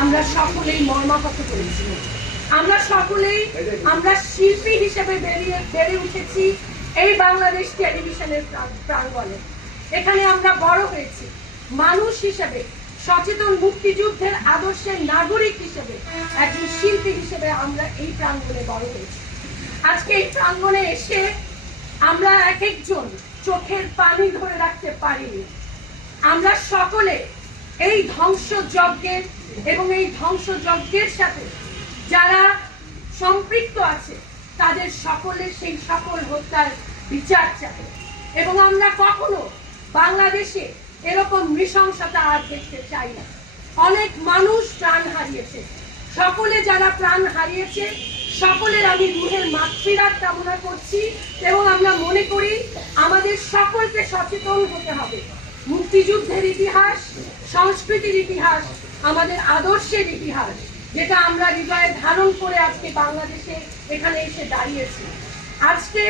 আমরা সকলেই মর্মাহত করেছি। আমরা সকলেই, আমরা শিল্পী হিসেবে বেরিয়ে, বেড়ে উঠেছি এই বাংলাদেশ টেলিভিশনের প্রাং- প্রাঙ্গণে। এখানে আমরা বড় হয়েছি। মানুষ হিসেবে, সচেতন মুক্তিযুদ্ধের আদর্শের নাগরিক হিসেবে, একজন শিল্পী হিসেবে আমরা এই প্রাঙ্গণে বড় হয়েছি। আজকে এই প্রাঙ্গণে এসে আমরা এক একজন চোখের পানি ধরে রাখতে পারিনি। আমরা সকলে এই ধ্বংসযজ্ঞের এবং এই ধ্বংসযজ্ঞের সাথে যারা সম্পৃক্ত আছে, তাদের সকলে সেই সকল হত্যার বিচার চাই এবং আমরা কখনো বাংলাদেশে এরকম নৃশংসতা আর দেখতে চাই না। অনেক মানুষ প্রাণ হারিয়েছে। সকলে যারা প্রাণ হারিয়েছে, সকলের আমি রুহের মাতৃরাত কামনা করছি এবং আমরা মনে করি আমাদের সকলকে সচেতন হতে হবে। মুক্তিযুদ্ধের ইতিহাস সংস্কৃতির ইতিহাস, আমাদের আদর্শের ইতিহাস, যেটা আমরা হৃদয়ে ধারণ করে আজকে বাংলাদেশে এখানে এসে দাঁড়িয়েছি। আজকে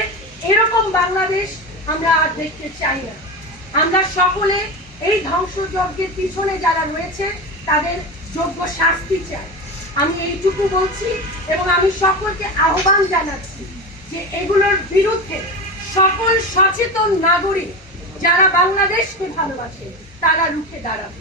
এরকম বাংলাদেশ আমরা আর দেখতে চাই না। আমরা সকলে এই ধ্বংসযজ্ঞের পিছনে যারা রয়েছে, তাদের যোগ্য শাস্তি চাই। আমি এইটুকু বলছি এবং আমি সকলকে আহ্বান জানাচ্ছি যে এগুলোর বিরুদ্ধে সকল সচেতন নাগরিক যারা বাংলাদেশকে ভালোবাসে তারা রুখে দাঁড়াবে।